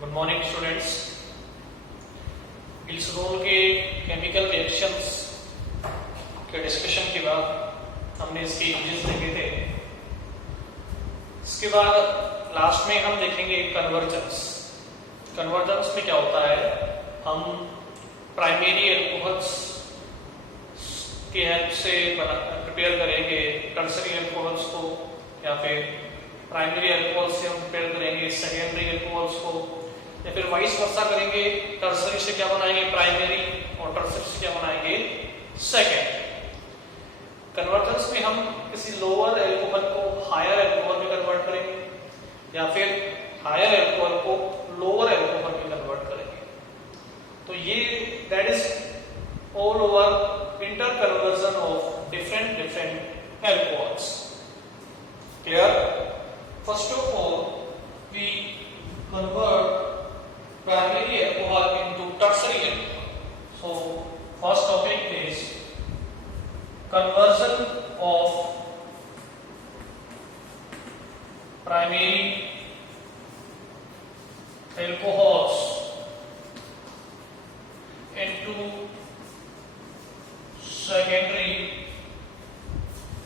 Good morning students. इल्सरोल के chemical reactions के discussion के बाद हमने इसके यूजेस देखे थे। इसके बाद लास्ट में हम देखेंगे कन्वर्जेंस। कन्वर्जेंस में क्या होता है, हम प्राइमरी एल्कोहल्स की हेल्प से प्रिपेयर करेंगे टर्सरी एल्कोहल्स को, या फिर प्राइमरी एल्कोहल से हम प्रिपेयर करेंगे सेकेंडरी एल्कोहल्स को, या फिर वाइस वर्सा करेंगे, टर्सरी से क्या बनाएंगे प्राइमरी और टर्सरी से क्या बनाएंगे सेकेंड। कन्वर्जेंस में हम किसी लोअर एल्कोहल को हायर एल्कोहल में कन्वर्ट करेंगे, या फिर हायर एल्कोहल को लोअर एल्कोहल में कन्वर्ट करेंगे। तो ये that is all over interconversion of different alcohols. Clear? First of all we convert primary alcohol into tertiary alcohol. So first topic is conversion of primary alcohols into secondary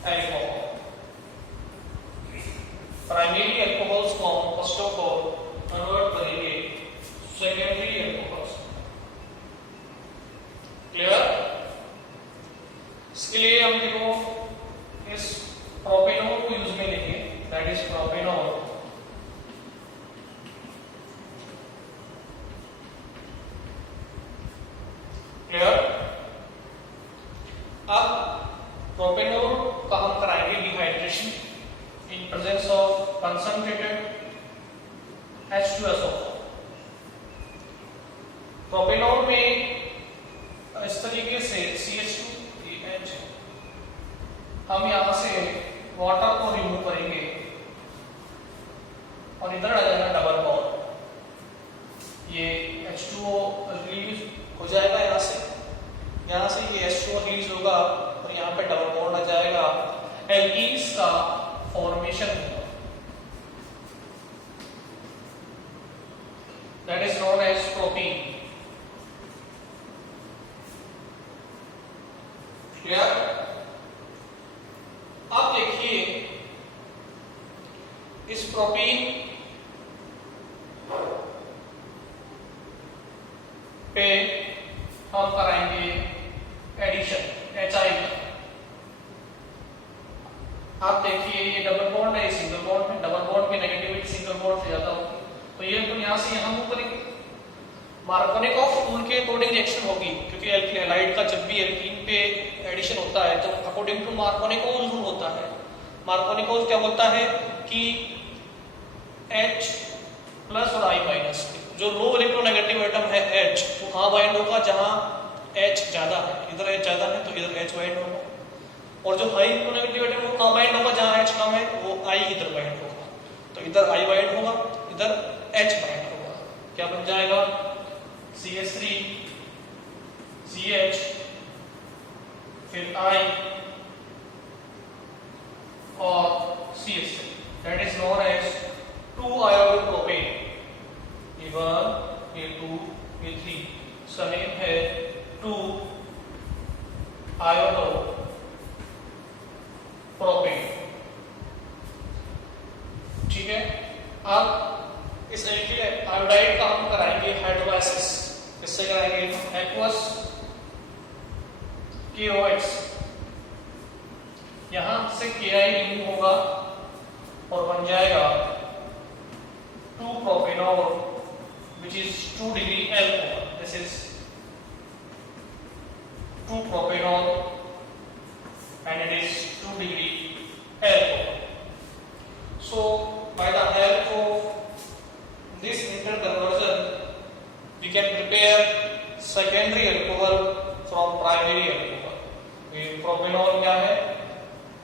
alcohol. Primary alcohols को हम first of all convert करेंगे secondary alcohols. Clear? इसके लिए हम देखो इस propanol को use में लेंगे, दैट इज प्रोपेनॉल। क्लियर? अब प्रोपेनॉल का हम कराएंगे dehydration in presence of concentrated H2SO4। Propanol में इस तरीके से CH2 हम यहां से वाटर को रिमूव करेंगे और इधर आ जाएगा डबल बॉन्ड। ये H2O रिलीज हो जाएगा यहां से ये H2O रिलीज होगा और यहां पे डबल बॉन्ड आ जाएगा। एल्कीन्स का फॉर्मेशन होगा, that is known as propene. Clear? अब देखिए इस प्रोपीन पे हम कराएंगे एडिशन HI का। आप देखिए ये डबल बॉन्ड है, सिंगल बॉन्ड में, डबल बॉन्ड की नेगेटिविटी सिंगल बॉन्ड से ज्यादा होगी, तो ये हम यहां से यहां मूव करेंगे। मार्कोनिकॉफ रूल के अकॉर्डिंग रिएक्शन होगी, क्योंकि एल्किल हैलाइड का जब भी एल्कीन पे एडिशन होता है तो अकॉर्डिंग टू मार्कोनिकॉफ रूल होता है। मार्कोनिकॉफ क्या बोलता है कि H प्लस और I माइनस, जो लो इलेक्ट्रोनेगेटिव एटम है H वो कहां बाइंड होगा, जहां H ज्यादा है। इधर H ज्यादा है तो इधर H बाइंड होगा, और जो हाई इलेक्ट्रोनेगेटिव एटम वो कहां बाइंड होगा, जहां H कम है वो I इधर बाइंड होगा। तो इधर I बाइंड होगा, इधर H बाइंड होगा। क्या बन जाएगा CH3 CH फिर I और CH3, that is known as 2 iodopropane. ये 1 ये 2 ये 3 सनेम है 2 आयोडो प्रोपेन। ठीक है? अब इस एल्किल आयोडाइड का हम कराएंगे हाइड्रोलाइसिस। किससे कराएंगे? Aqueous KOH। यहां से KI रिमूव होगा और बन जाएगा 2 propanol which is 2 degree alcohol. This is 2 propanol and it is 2 degree alcohol. So by the help of this interconversion we can prepare secondary alcohol from primary alcohol. ये propanol क्या है?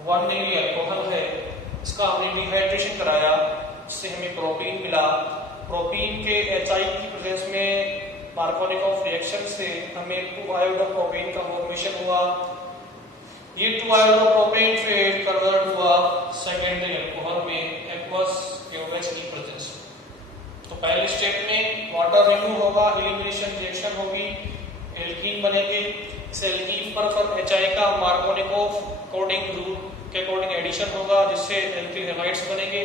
1 degree alcohol है, इसका हमने dehydration कराया, उससे हमें propene मिला। प्रोपीन के HI की प्रेजेंस में मार्कोनिकॉफ रिएक्शन से हमें 2 आयोडोप्रोपेन का फॉर्मेशन हुआ। ये 2 आयोडोप्रोपेन फिर कन्वर्ट हुआ सेकेंडरी अल्कोहल में एक्वस KOH की प्रेजेंस में। तो पहले स्टेप में वाटर रिमूव होगा, एलिमिनेशन रिएक्शन होगी, एल्कीन बनेंगे। इस एल्कीन पर HI का मार्कोनिकोव कोडिंग रूल के अकॉर्डिंग एडिशन होगा जिससे एल्किल हैलाइड्स बनेंगे।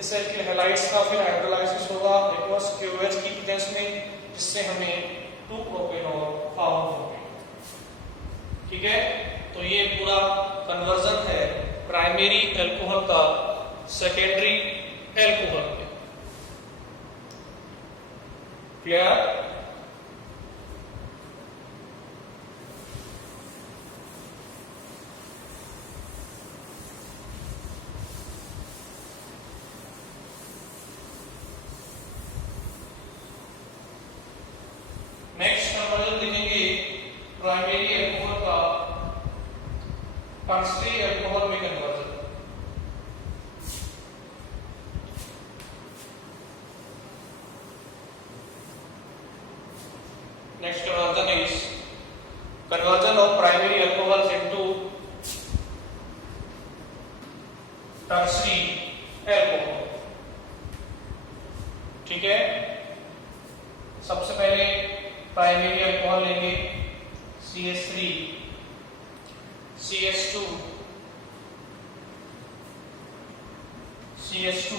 इस एल्किल हैलाइड्स का फिर हाइड्रोलाइसिस होगा एक्वस KOH की प्रेजेंस में जिससे हमें 2-प्रोपेनॉल फाउंड होंगे। ठीक है, तो ये पूरा कन्वर्जन है प्राइमरी अल्कोहल का सेकेंडरी अल्कोहल में। क्लियर? नेक्स्ट कन्वर्जन देखेंगे प्राइमरी अल्कोहल का टर्शरी अल्कोहल में conversion. Next conversion is conversion of primary alcohols into tertiary alcohol। ठीक है, सबसे पहले प्राइमरी अल्कोहल लेंगे CH3 CH2 CH2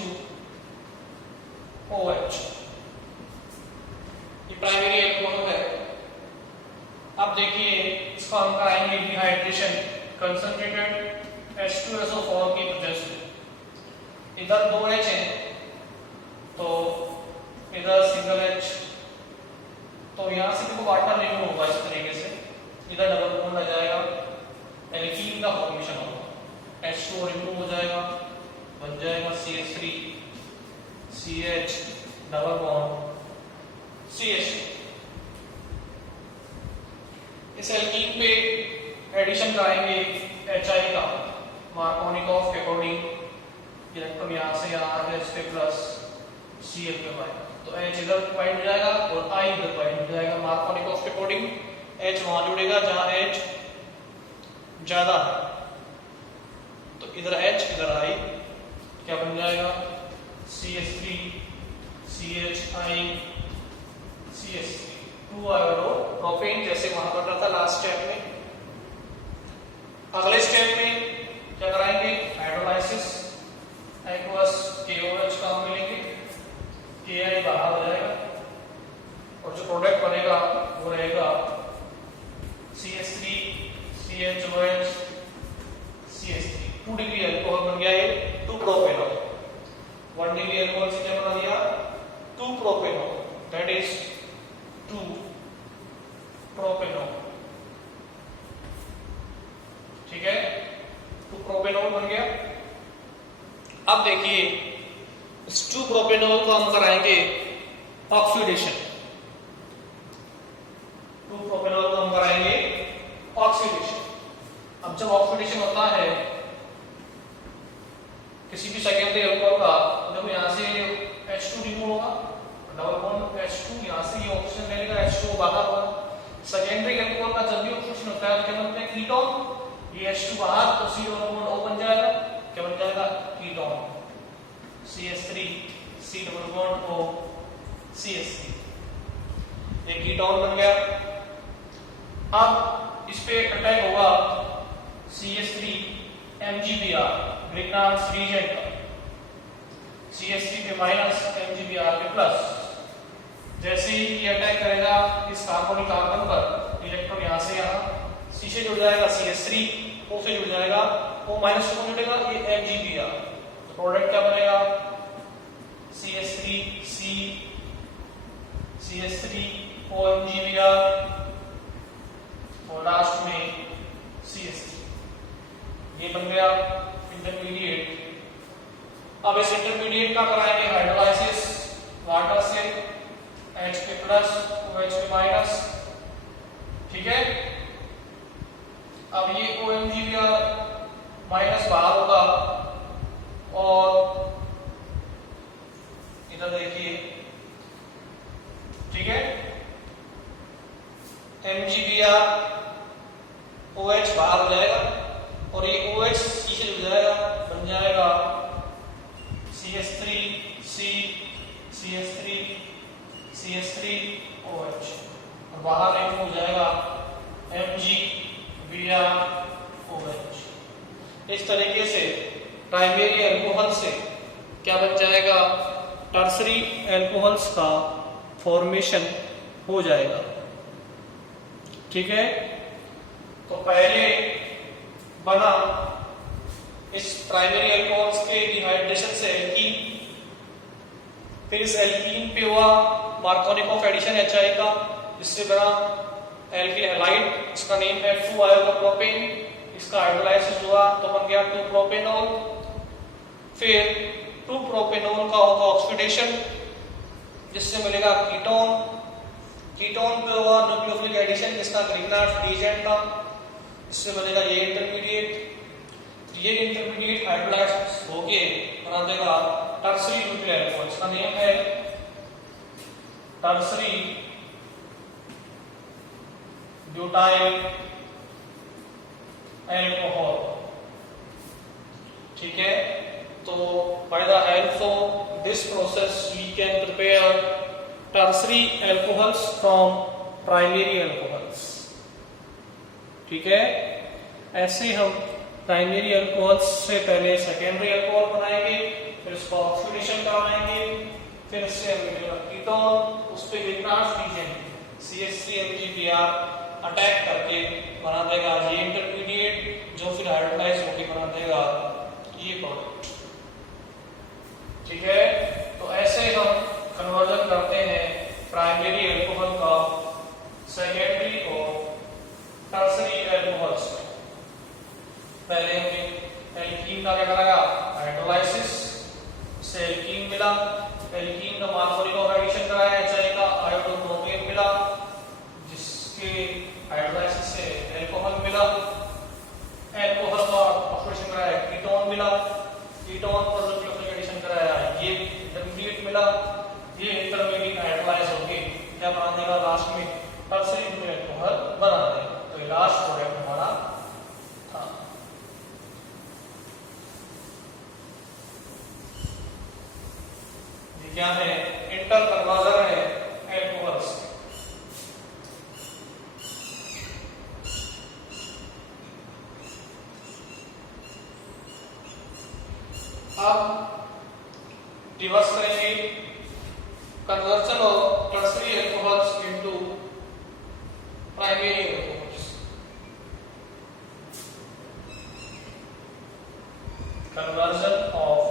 OH, ये प्राइमरी अल्कोहल है। अब देखिए इसको हम कराएंगे डिहाइड्रेशन कंसंट्रेटेड H2SO4 की प्रेजेंस में। इधर 2 H है तो इधर सिंगल H, तो यहां से देखो वाटर रिमूव होगा इस तरीके से, इधर डबल बॉन्ड आ जाएगा, एल्कीन का फॉर्मेशन होगा, H2 रिमूव हो जाएगा, बन जाएगा CH3 CH double bond CH। इस एल्कीन पे एडिशन कराएंगे HI का मार्कोनिकोव के अकॉर्डिंग, इलेक्ट्रॉन यहां से यहां H पे प्लस Cl पे माइनस, तो H इधर पॉइंट हो जाएगा और I इधर पॉइंट हो जाएगा। मार्कोनिकोव के अकॉर्डिंग H वहां जुड़ेगा जहां H ज्यादा है, तो इधर H इधर I, क्या बन जाएगा CH3 CHI CH3 2 iodo propane, जैसे वहां बन रहा था लास्ट स्टेप में। अगले स्टेप में क्या कराएंगे हाइड्रोलाइसिस, एक्वस KOH का हम मिलेंगे, KI बाहर हो जाएगा और जो प्रोडक्ट बनेगा वो रहेगा CH3 CHOH CH3। 2 degree alcohol बन गया ये 2-प्रोपेनॉल। 1 डिग्री अल्कोहल से क्या बना दिया 2-प्रोपेनॉल, दैट इज 2-प्रोपेनॉल। ठीक है, 2-प्रोपेनॉल बन गया। अब देखिए इस 2-प्रोपेनॉल को हम कराएंगे ऑक्सीडेशन। 2-प्रोपेनॉल को हम कराएंगे ऑक्सीडेशन। अब जब ऑक्सीडेशन होता है किसी भी सेकेंडरी अल्कोहल का, जब यहां से H2 रिमूव होगा, डबल बॉन्ड H2 यहां से ये ऑक्सीजन ले लेगा, H2 बाहर होगा। सेकेंडरी अल्कोहल का जब भी ऑक्सीडेशन होता है क्या बनते हैं कीटोन, ये H2 बाहर तो C डबल बॉन्ड O बन जाएगा, क्या बन जाएगा ketone CH3 C double bond O CH3, ये कीटोन बन गया। अब इस पे अटैक होगा CH3 MgBr ग्रीनहाउस रिएजेंट का, CH3 पे माइनस MgBr पे प्लस। जैसे ही ये अटैक करेगा इस कार्बोनिक कार्बन पर, इलेक्ट्रॉन यहां से यहां C से जुड़ जाएगा, CH3 O से जुड़ जाएगा, O माइनस से जुड़ेगा, ये MgBr, तो प्रोडक्ट क्या बनेगा CH3 C CH3 O MgBr और लास्ट में CH3, ये बन गया इंटरमीडिएट। अब इस इंटरमीडिएट का कराएंगे हाइड्रोलाइसिस वाटर से, H पे प्लस OH पे माइनस। ठीक है, अब ये OMgBr माइनस बाहर होगा और इधर देखिए, ठीक है, MgBr OH बाहर हो जाएगा और ये OH C से जुड़ जाएगा, बन जाएगा CH3 C CH3OH और बाहर एक हो जाएगा MgBrOH। इस तरीके से प्राइमरी अल्कोहल से क्या बन जाएगा, टर्सरी अल्कोहल्स का फॉर्मेशन हो जाएगा। ठीक है, तो पहले बना इस प्राइमरी अल्कोहल्स के डिहाइड्रेशन से एल्कीन, फिर इस एल्कीन पे हुआ मार्कोनिक एडिशन HI का, इससे बना एल्किल हैलाइड, इसका नेम है 2-iocopropane, इसका हाइड्रोलाइसिस हुआ तो बन गया 2-प्रोपेनॉल। फिर 2-प्रोपेनॉल का होगा ऑक्सीडेशन जिससे मिलेगा कीटोन, कीटोन पे हुआ न्यूक्लियोफिलिक एडिशन जिसका ग्रिग्नार्ड रीजेंट था, इससे बनेगा ये इंटरमीडिएट। ये इंटरमीडिएट हाइड्रोलाइसिस होके बना देगा टर्सरी ब्यूटाइल अल्कोहल, इसका नेम है टर्सरी ब्यूटाइल अल्कोहल। ठीक है, तो by the help of this process we can prepare tertiary alcohols from primary alcohols. ठीक है, ऐसे हम प्राइमरी अल्कोहल्स से पहले सेकेंडरी अल्कोहल बनाएंगे, फिर उसका ऑक्सीडेशन करवाएंगे, फिर इससे हम मिलेगा कीटोन, उस पे ग्रिग्नार्ड रीजेंट CH3MgBr अटैक करके बना देगा ये इंटरमीडिएट जो फिर हाइड्रोलाइज होकर बना देगा ये प्रोडक्ट। ठीक है, तो ऐसे हम कन्वर्जन करते हैं प्राइमरी अल्कोहल का सेकेंडरी और टर्सरी अल्कोहल्स में। पहले हमने एल्कीन का क्या करा, हाइड्रोलाइसिस, से एल्कीन मिला, एल्कीन का मार्कोनिक एडिशन कराया HI का, आयोडोप्रोपेन मिला जिसके हाइड्रोलाइसिस से अल्कोहल मिला, अल्कोहल का ऑक्सीडेशन कराया कीटोन मिला, कीटोन पर न्यूक्लियोफिलिक एडिशन कराया ये इंटरमीडिएट मिला, ये इंटरमीडिएट हाइड्रोलाइज होके क्या बना देगा लास्ट में टर्सरी ब्यूटाइल अल्कोहल बना देगा। तो ये लास्ट प्रोडक्ट हमारा था। ये क्या है, इंटर कन्वर्जन है अल्कोहल्स। अब रिवर्स करेंगे conversion of tertiary alcohols into primary alcohols. Conversion of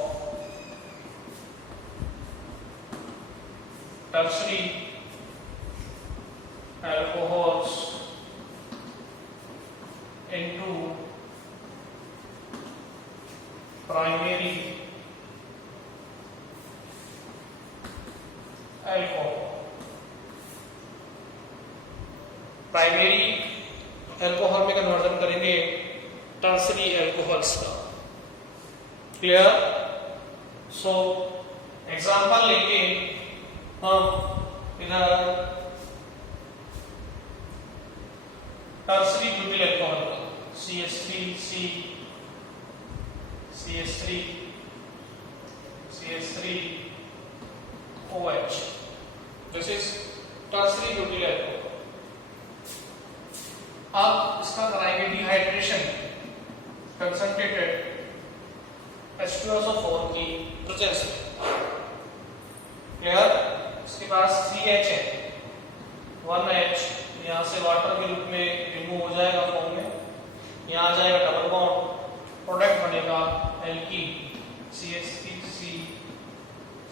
tertiary alcohols into primary alcohol. Primary alcohol में कन्वर्जन करेंगे टर्सरी अल्कोहल्स का। क्लियर? सो एग्जांपल लेंगे हम इधर टर्सरी ब्यूटाइल अल्कोहल का CH3OH। This is tertiary butyl alcohol. अब इसका कराएंगे डिहाइड्रेशन कंसंट्रेटेड H2SO4 की प्रेजेंस में। क्लियर? इसके पास 3H है, 1H यहाँ से वाटर के रूप में रिमूव हो जाएगा फॉर्म में, यहाँ आ जाएगा डबल बॉन्ड, प्रोडक्ट बनेगा alkene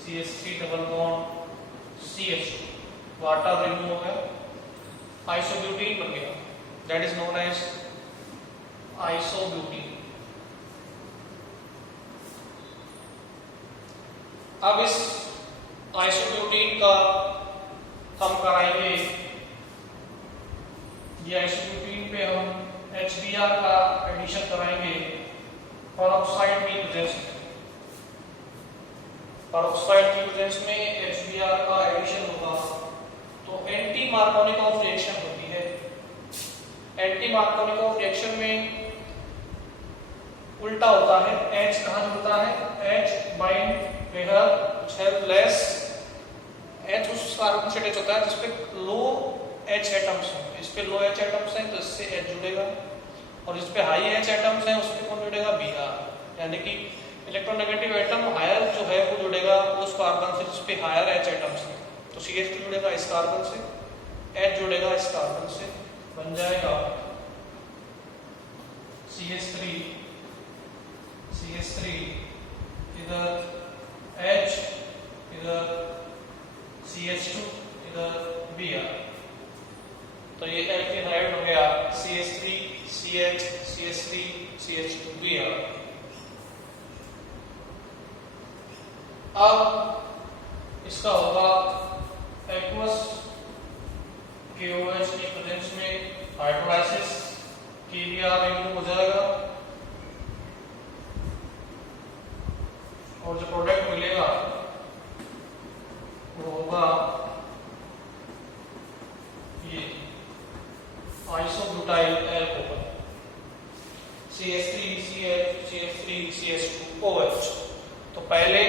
CH3 double bond CH, water remove हो गया, आइसोब्यूटीन बन गया, that is known as isobutene. अब इस आइसोब्यूटीन का हम कराएंगे, ये आइसोब्यूटीन पे हम HBr का एडिशन कराएंगे पेरोक्साइड की प्रेजेंस में। पेरोक्साइड की प्रेजेंस में HBr का एडिशन होगा तो एंटी मार्कोनिकॉफ रिएक्शन होती है। एंटी मार्कोनिकॉफ रिएक्शन में उल्टा होता है, H कहाँ जुड़ता है, H bind which have less carbon से अटैच होता है जिसपे लो H एटम्स हैं, इस पे लो H एटम्स हैं तो इससे H जुड़ेगा, और जिस पे हाई H एटम्स हैं उस पे कौन जुड़ेगा, Br, यानी कि इलेक्ट्रोनेगेटिव एटम हायर जो है वो जुड़ेगा उस कार्बन से जिस पे हायर H एटम्स हैं, तो CH2 जुड़ेगा इस कार्बन से, H जुड़ेगा इस कार्बन से, बन जाएगा CH3 इधर H, इधर CH2, इधर Br, तो ये एल्केन हाइड हो गया CH3 CH CH3 CH2 Br। अब इसका होगा एक्वस KOH की प्रेजेंस में हाइड्रोलाइसिस, KBr रिमूव हो जाएगा और जो प्रोडक्ट मिलेगा वो होगा ये isobutyl alcohol CH3 CH CH3 CH2OH। तो पहले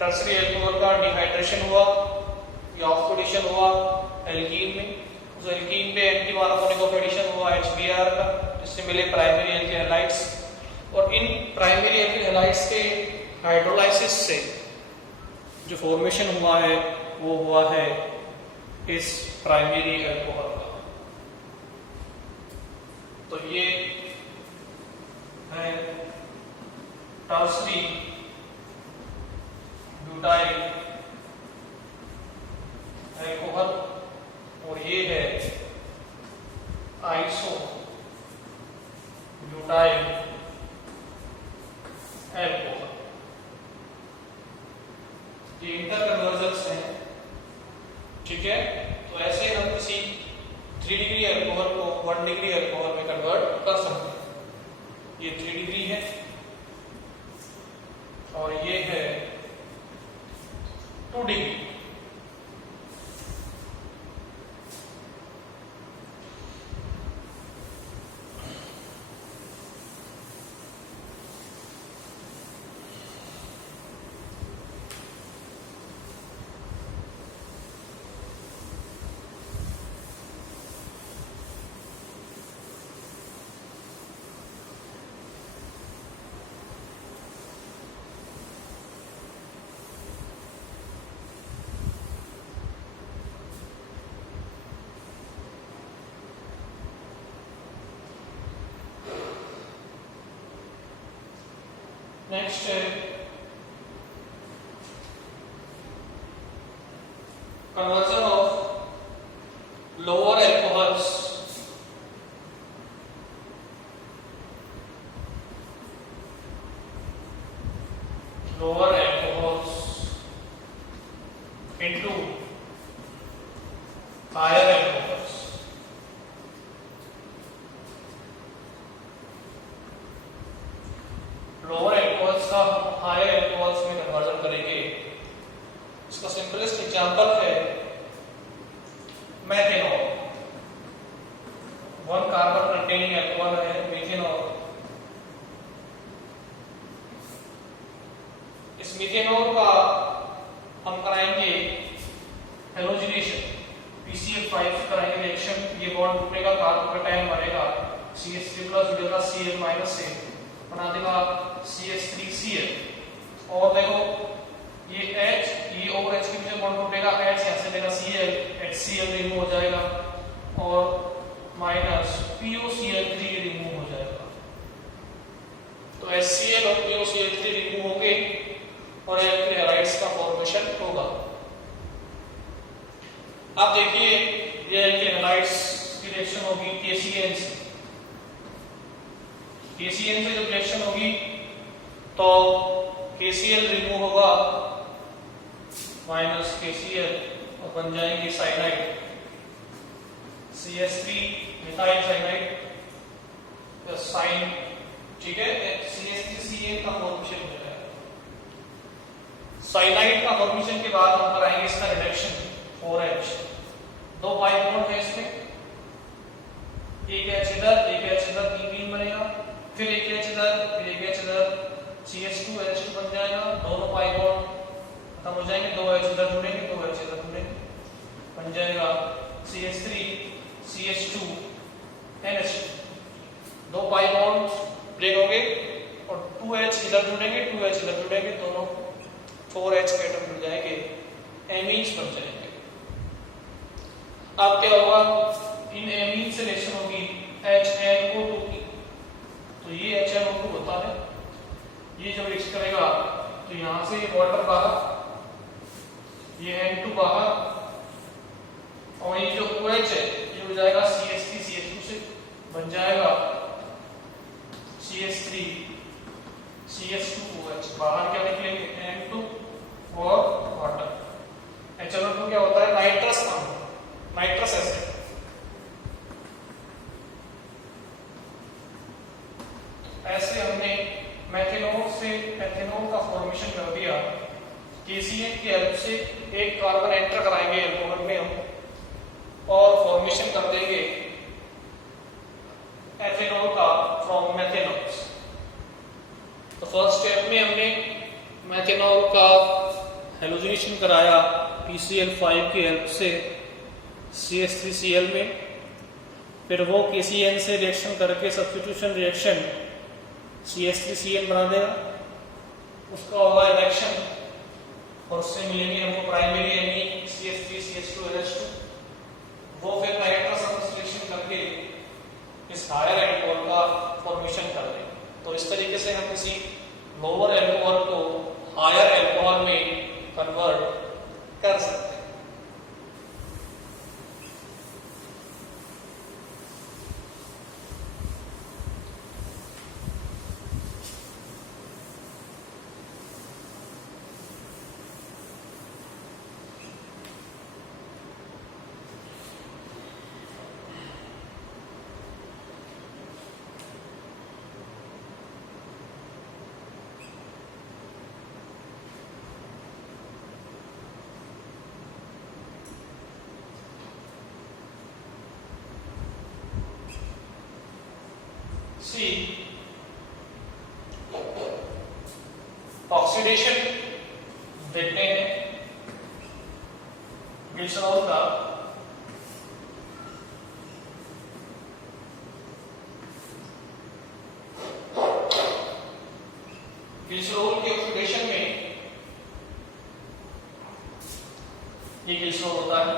टर्सरी अल्कोहल का डिहाइड्रेशन हुआ या ऑक्सीडेशन हुआ एल्कीन में, उस एल्कीन पे एंटी मोनोफोनिक ऑक्सीडेशन हुआ HBr का, जिससे मिले प्राइमरी एल्किल हैलाइड्स, और इन प्राइमरी एल्किल हैलाइड्स के हाइड्रोलाइसिस से जो फॉर्मेशन हुआ है वो हुआ है इस प्राइमरी अल्कोहल का। तो ये है टर्सरी ब्यूटाइल अल्कोहल और ये है आइसो ब्यूटाइल अल्कोहल। ये इंटर कन्वर्जन्स हैं, ठीक है। तो ऐसे हम किसी 3 डिग्री अल्कोहल को 1 डिग्री अल्कोहल में कन्वर्ट कर सकते हैं। ये 3 डिग्री है और ये है 2 डिग्री। नेक्स्ट है conversion of lower alcohols into higher alcohols। Lower alcohols का हायर एल्कोहल्स में कन्वर्जन करेंगे। इसका सिंपलेस्ट एग्जांपल है मेथेनॉल। 1 कार्बन कंटेनिंग एल्कोहल है मेथेनॉल। इस मेथेनॉल का हम कराएंगे हेलोजिनेशन, PCl5 से कराएंगे रिएक्शन। ये बॉन्ड टूटेगा, कार्बन का टाइम बढ़ेगा, CH3+ जुड़ेगा Cl- से, बना देगा CH3Cl। और देखो ये H, ये और H के बीच में बॉन्ड टूटेगा, H यहाँ से देगा Cl, HCl रिमूव हो जाएगा और माइनस POCl3 रिमूव हो जाएगा। तो HCl और POCl3 रिमूव होंगे और एल्किल हैलाइड्स का फॉर्मेशन होगा। अब देखिए ये एल्किल हैलाइड्स की रिएक्शन होगी KCl से। KCl से जब रिएक्शन होगी तो KCl रिमूव होगा माइनस KCl और बन जाएंगे cyanide, CH3 methyl cyanide plus sign, ठीक है। CH3Cl का फॉर्मेशन हो जाएगा। साइनाइड का फॉर्मेशन के बाद हम कराएंगे इसका रिडक्शन 4H। 2 पाई बॉन्ड है इसमें, एक H इधर, एक H इधर, 3 बनेगा, फिर एक H इधर, फिर एक H इधर, CH2H2 बन जाएगा। दोनों पाई बॉन्ड खत्म हो जाएंगे, 2 H इधर जुड़ेंगे, 2 H इधर CH3 CH2 NH2, दो पाई बॉन्ड ब्रेक होंगे और 2H इधर जुड़ेंगे 2H इधर जुड़ेंगे, दोनों 4H के एटम जुड़ जाएंगे, एमीन्स बन जाएंगे। अब क्या होगा, इन एमीन से रिएक्शन होगी HNO2 की, तो ये HNO2 होता है, ये जब रिएक्शन करेगा तो यहां से वाटर बाहर, ये N2 बाहर, और ये जो OH है ये हो जाएगा CH3 CH2 से बन जाएगा CH3 CH2OH, बाहर क्या निकलेंगे N2 और वाटर। HNO2 क्या होता है, नाइट्रस अम्ल, नाइट्रस एसिड। ऐसे हमने मेथेनॉल से एथेनॉल का फॉर्मेशन कर दिया, KCl की हेल्प से एक कार्बन एंटर कराएंगे एल्कोहल में हम और फॉर्मेशन कर देंगे एथेनॉल का फ्रॉम मेथेनॉल। तो फर्स्ट स्टेप में हमने मेथेनॉल का हेलोजनेशन कराया PCl5 की हेल्प से CH3Cl में, फिर वो KCl से रिएक्शन करके सब्स्टिट्यूशन रिएक्शन CH3Cl बना देगा, उसका होगा रिएक्शन और उससे मिलेंगे हमको primary amine CH3 CH2 NH2, वो फिर नाइट्रस सब्स्टिट्यूशन करके इस हायर एल्कोहल का फॉर्मेशन कर देंगे। तो इस तरीके से हम किसी लोअर एल्कोहल को हायर एल्कोहल में कन्वर्ट कर सकते हैं। सी ऑक्सीडेशन देखते हैं ग्लिसरॉल का। ग्लिसरॉल के ऑक्सीडेशन में ये ग्लिसरॉल होता है,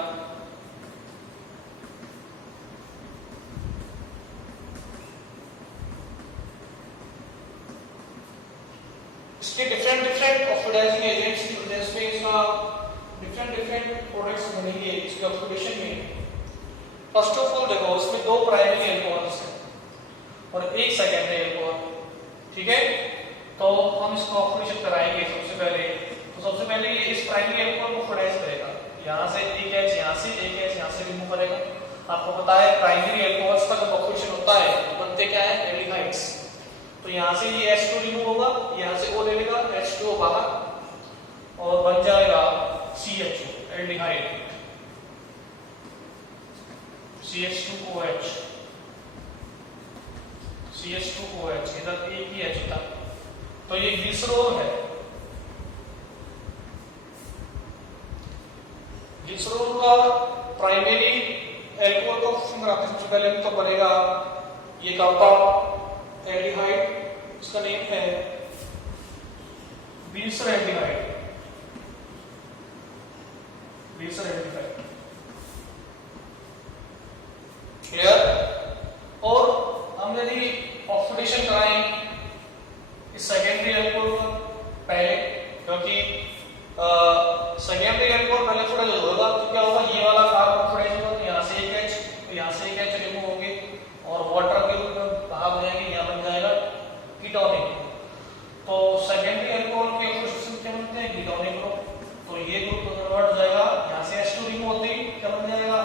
इसके डिफरेंट डिफरेंट ऑक्सीडाइजिंग एजेंट्स की वजह से इसका डिफरेंट प्रोडक्ट्स बनेंगे इसके ऑक्सीडेशन में। फर्स्ट ऑफ ऑल देखो, इसमें दो प्राइमरी एल्कोहल्स हैं और एक सेकेंडरी एल्कोहल, ठीक है। तो हम इसको ऑक्सीडेशन कराएंगे सबसे पहले। तो सबसे पहले ये इस प्राइमरी एल्कोहल को ऑक्सीडाइज करेगा, यहाँ से एक H यहाँ से एक H यहाँ से रिमूव करेगा। आपको पता है प्राइमरी एल्कोहल्स का जब ऑक्सीडेशन होता है तो बनते क्या है, एल्डिहाइड्स। तो यहाँ से ये H2 रिमूव होगा, यहाँ से O ले लेगा, H2O बाहर और बन जाएगा CHO एल्डिहाइड, CH2OH, CH2OH, इधर एक ही H था। तो ये ग्लिसरॉल है। ग्लिसरॉल का प्राइमरी एल्कोहल को ऑक्सीडेशन कराते हैं सबसे पहले तो बनेगा ये कंपाउंड एल्डिहाइड, इसका नेम है बीसर एल्डिहाइड, बीसर एल्डिहाइड, क्लियर। और हम यदि ऑक्सीडेशन कराएं इस सेकेंडरी एल्कोहल पर पहले, क्योंकि सेकेंडरी एल्कोहल पहले थोड़ा जो होगा तो क्या होगा, ये वाला कार्बन ऑक्सीडाइज होगा, तो यहाँ से एक H, तो यहाँ से एक H रिमूव होंगे और वाटर के रूप में बाहर हो जाएंगे, यहाँ बन जाएगा कीटोनिक। तो सेकेंडरी एल्कोहल के ऑक्सीडेशन क्या बनते हैं, कीटोनिक ग्रुप। तो ये ग्रुप कन्वर्ट हो जाएगा, यहाँ से H2 रिमूव होते ही क्या बन जाएगा,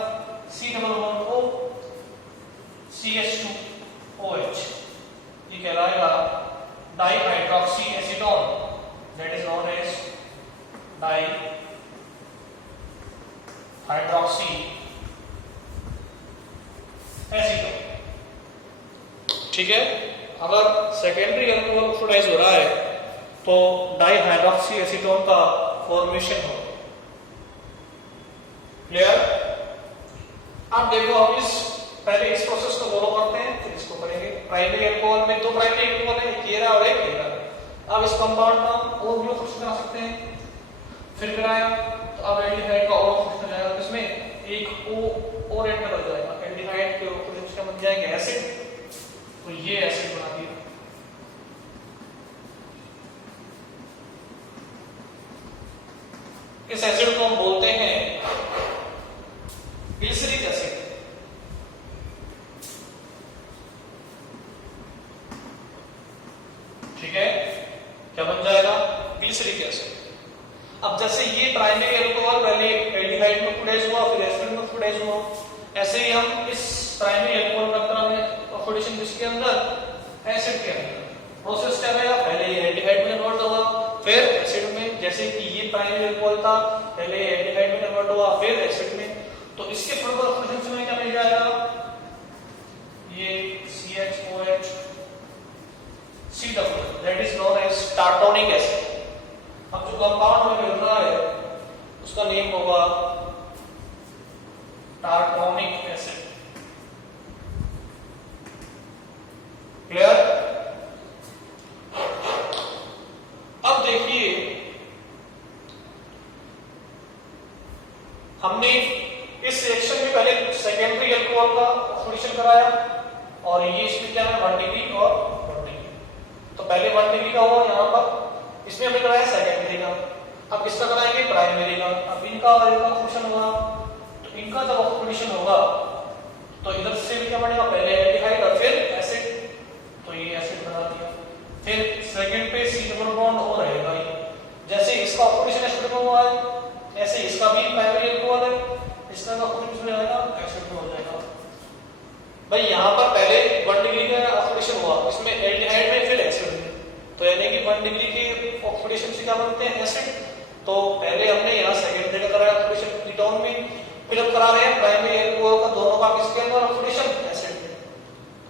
C+O CH2OH, ये कहलाएगा dihydroxy acetone, that is known as dihydroxy acetone, ठीक है। अगर सेकेंडरी एल्कोहल ऑक्सीडाइज हो रहा है तो डाइहाइड्रोक्सी एसीटोन का फॉर्मेशन हो, क्लियर। अब देखो हम पहले इस प्रोसेस को फॉलो करते हैं, फिर इसको करेंगे। प्राइमरी अल्कोहल में दो प्राइमरी अल्कोहल है, एक ये रहा और एक ये रहा। अब इस कंपाउंड का और भी ऑक्सीजन बना सकते हैं, फिर गिराया तो अब एल्डिहाइड का और ऑक्सीजन जाएगा, इसमें एक O और एंटर हो जाएगा, एल्डिहाइड के ऑक्सीजन बन जाएंगे एसिड, तो ये एसिड बना दिया। इस एसिड को हम बोलते हैं ग्लिसरिक एसिड। ठीक है, क्या बन जाएगा? Glyceric acid. अब जैसे ये प्राइमरी अल्कोहल पहले एल्डिहाइड में ऑक्सीडाइज हुआ, फिर एसिड में ऑक्सीडाइज हुआ, ऐसे ही हम इस प्राइमरी अल्कोहल का करेंगे ऑक्सीडेशन किसके अंदर? एसिड के अंदर। प्रोसेस क्या रहेगा? पहले ये एल्डिहाइड में कन्वर्ट होगा, फिर एसिड में, जैसे कि ये प्राइमरी अल्कोहल था, पहले एल्डिहाइड में कन्वर्ट हुआ, फिर एसिड में। तो इसके फर्दर ऑक्सीडेशन में क्या मिल जाएगा? ये CHOH C double, that is known as tartronic acid. अब जो कंपाउंड में मिल रहा है उसका नेम होगा टार्टोनिक एसिड। क्लियर? अब देखिए, हमने इस रिएक्शन में पहले सेकेंडरी अल्कोहल का ऑक्सीडेशन कराया और ये इसमें क्या है? 1 डिग्री और 1 डिग्री। तो पहले 1 डिग्री का हुआ यहाँ पर, इसमें हमने कराया सेकेंडरी का, अब किसका कराएंगे? प्राइमरी का। अब इनका और इनका ऑक्सीडेशन होगा, तो इनका जब ऑक्सीडेशन होगा तो इधर से भी क्या बनेगा? पहले एल्डिहाइड और फिर एसिड, तो ये एसिड बना दिया। फिर सेकंड पे C डबल बॉन्ड और रहेगा ही, जैसे इसका ऑक्सीडेशन एसिड में हुआ है ऐसे इसका भी प्राइमरी अल्कोहल है, इसका ऑक्सीडेशन में आएगा एसिड में हो जाएगा। भाई यहाँ पर पहले 1 डिग्री का ऑक्सीडेशन हुआ, इसमें एल्डिहाइड में फिर एसिड में, तो यानी कि 1 डिग्री के ऑक्सीडेशन से क्या बनते हैं? एसिड। तो पहले हमने यहाँ सेकेंडरी का कराया ऑक्सीडेशन कीटोन में, फिर अब करा रहे हैं प्राइमरी अल्कोहल का दोनों का किसके अंदर ऑक्सीडेशन? एसिड में।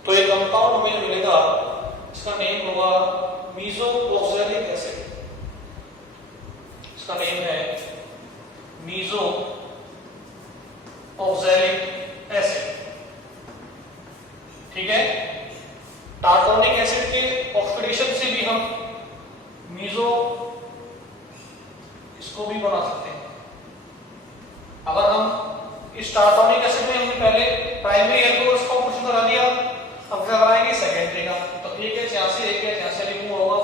तो ये कंपाउंड हमें मिलेगा, इसका नेम होगा मीसोऑक्सैलिक एसिड। इसका नेम है मीसोऑक्सैलिक एसिड। ठीक है, टार्टोनिक एसिड के ऑक्सीडेशन से भी हम मीसो इसको भी बना सकते हैं। अगर हम इस टार्टोनिक एसिड में हमने पहले प्राइमरी अल्कोहल का ऑक्सीडेशन करा दिया, अब क्या कराएंगे? सेकेंडरी का। तो एक है यहाँ से, एक है यहाँ से रिमूव होगा,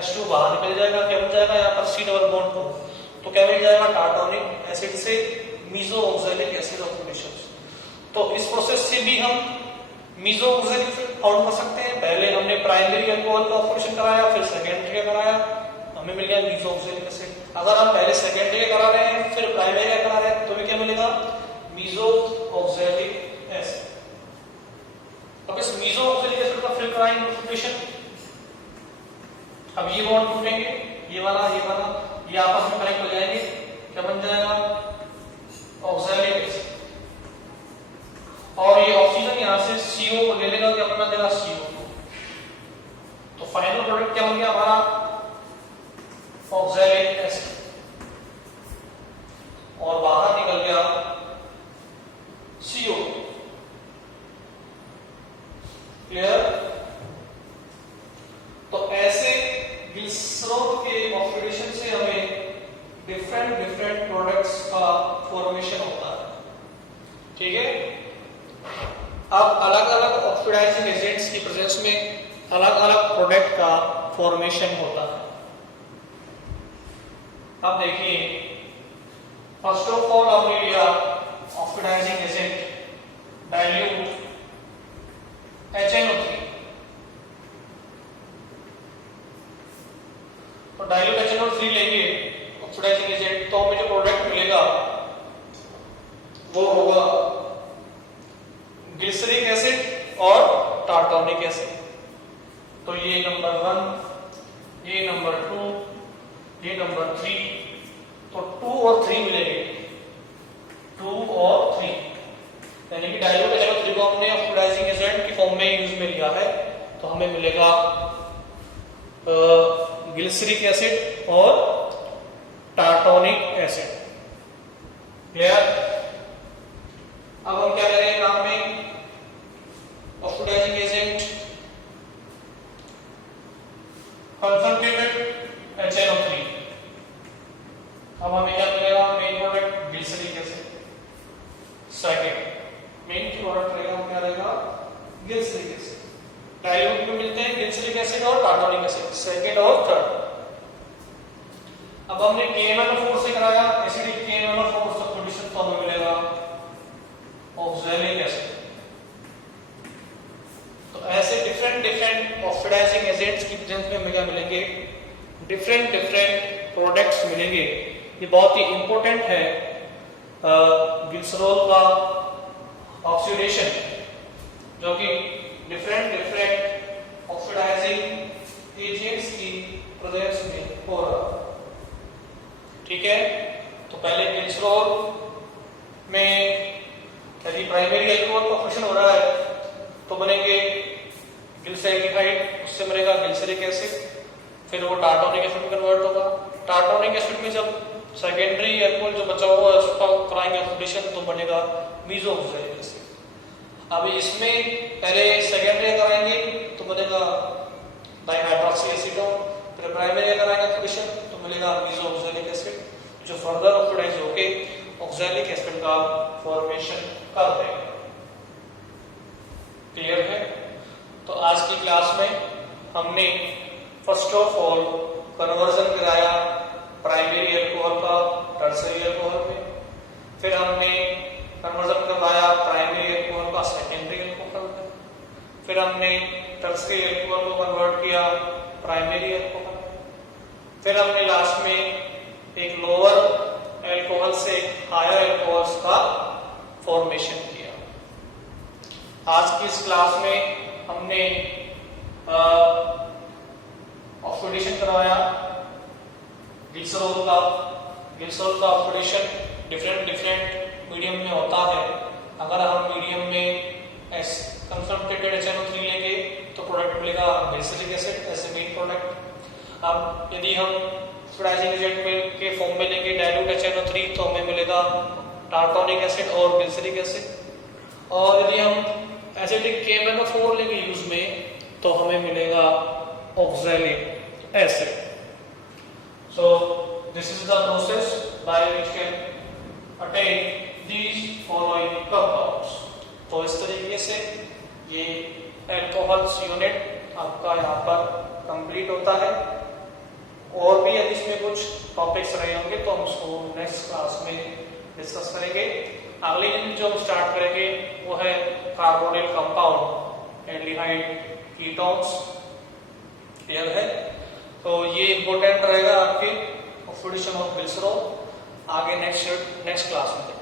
H2 बाहर निकल जाएगा, क्या बन जाएगा? यहाँ पर C डबल बॉन्ड हो, तो क्या मिल जाएगा? टार्टोनिक एसिड से मीसोऑक्सैलिक एसिड ऑक्सीडेशन। तो इस प्रोसेस से भी हम मीसोऑक्सैलिक फाउंड कर सकते हैं। पहले हमने प्राइमरी अल्कोहल का ऑक्सीडेशन कराया, फिर सेकेंडरी का कराया, हमें मिल गया मीसोऑक्सैलिक एसिड। अगर हम पहले सेकेंडरी का करा रहे हैं फिर प्राइमरी का करा रहे हैं तो भी क्या मिलेगा? मीसोऑक्सैलिक एसिड। अब इस मीसोऑक्सैलिक एसिड का फिर कराएंगे ऑक्सीडेशन। अब ये बॉन्ड टूटेंगे, ये वाला ये आपस में कनेक्ट हो जाएंगे, क्या बन जाएगा? Oxalic acid. और ये ऑक्सीजन यहाँ से CO को ले लेगा, क्या बना देगा? CO2। तो फाइनल प्रोडक्ट क्या बन गया हमारा? Oxalic acid. और बाहर निकल गया CO2। क्लियर? तो ऐसे ग्लिसरॉल के ऑक्सीडेशन से हमें डिफरेंट प्रोडक्ट्स का फॉर्मेशन होता है। ठीक है, अब अलग अलग ऑक्सीडाइजिंग एजेंट्स की प्रेजेंस में अलग अलग प्रोडक्ट का फॉर्मेशन होता है। अब देखिए, फर्स्ट ऑफ ऑल हमने लिया ऑक्सीडाइजिंग एजेंट डाइल्यूट HNO3। तो डाइल्यूट HNO3 लेंगे ऑक्सीडाइजिंग एजेंट, तो हमें जो प्रोडक्ट मिलेगा वो होगा ग्लिसरिक एसिड और टार्टोनिक एसिड। तो ये नंबर 1, ये नंबर 2, ये नंबर 3, तो 2 और 3 मिलेंगे, 2 और 3, यानी कि डाइल्यूट HNO3 को हमने ऑक्सीडाइजिंग एजेंट की फॉर्म में यूज में लिया है, तो हमें मिलेगा ग्लिसरिक एसिड और टार्टोनिक एसिड। क्लियर? अब हम क्या करें? Glyceric acid. सेकंड मेन की प्रोडक्ट रहेगा क्या रहेगा, ग्लिसरिक एसिड। डाइल्यूट में मिलते हैं ग्लिसरिक एसिड और टार्टारिक एसिड, सेकंड और थर्ड। अब हमने KMnO4 से कराया एसिडिक KMnO4 सब्स्टिट्यूशन, तो हमें मिलेगा ऑक्सैलिक एसिड। तो ऐसे डिफरेंट ऑक्सीडाइजिंग एजेंट्स की प्रेजेंस में हमें क्या मिलेंगे, डिफरेंट प्रोडक्ट्स मिलेंगे। ये बहुत ही इंपॉर्टेंट है ग्लिसरॉल का ऑक्सीडेशन, जो कि डिफरेंट ऑक्सीडाइजिंग एजेंट्स की प्रेजेंस में हो रहा है। ठीक है, तो पहले ग्लिसरॉल में यदि प्राइमरी अल्कोहल का ऑक्सीडेशन हो रहा है तो बनेंगे ग्लिसरॉल्डिहाइड, उससे बनेगा ग्लिसरिक एसिड, फिर वो टार्टारिक एसिड में कन्वर्ट होगा। टार्टारिक एसिड में जब सेकेंडरी अल्कोहल जो बचा हुआ है उसका कराएंगे ऑक्सीडेशन तो बनेगा मेसोक्साइलिक एसिड। अब इसमें पहले सेकेंडरी कराएंगे तो बनेगा डाइहाइड्रोक्सी एसीटोन, फिर प्राइमरी कराएंगे ऑक्सीडेशन तो मिलेगा मेसोक्साइलिक एसिड, जो फर्दर ऑक्सीडाइज होके ऑक्सैलिक एसिड का फॉर्मेशन कर देगा। क्लियर है? तो आज की क्लास में हमने फर्स्ट ऑफ ऑल कन्वर्जन कराया प्राइमरी अल्कोहल का टर्सरी अल्कोहल में, फिर हमने कन्वर्जन करवाया प्राइमरी अल्कोहल का सेकेंडरी अल्कोहल में, फिर हमने टर्सरी अल्कोहल को कन्वर्ट किया प्राइमरी अल्कोहल में, फिर हमने लास्ट में एक लोअर अल्कोहल से हायर अल्कोहल्स का फॉर्मेशन किया। आज की इस क्लास में हमने ऑक्सीडेशन करवाया ग्लिसरॉल का ऑक्सीडेशन डिफरेंट मीडियम में होता है। अगर हम मीडियम में कंसंट्रेटेड HNO3 लेंगे तो प्रोडक्ट मिलेगा glyceric acid as a main product. अब यदि हम ऑक्सीडाइजिंग एजेंट में के फॉर्म में लेंगे डाइल्यूट HNO3 तो हमें मिलेगा टार्टारिक एसिड और ग्लिसरिक एसिड। और यदि हम एसिडिक KMnO4 लेंगे यूज में तो हमें मिलेगा oxalic acid. So this is the process by which can attain these following compounds। तो इस तरीके से ये अल्कोहल्स यूनिट आपका यहाँ पर कंप्लीट होता है। और भी यदि इसमें कुछ टॉपिक्स रहे होंगे तो हम उसको नेक्स्ट क्लास में डिस्कस करेंगे। अगले दिन जो हम स्टार्ट करेंगे वो है carbonyl compound, aldehyde, ketones. Clear है? तो ये इंपॉर्टेंट रहेगा आपके ऑक्सीडेशन ऑफ ग्लिसरॉल। आगे नेक्स्ट क्लास में।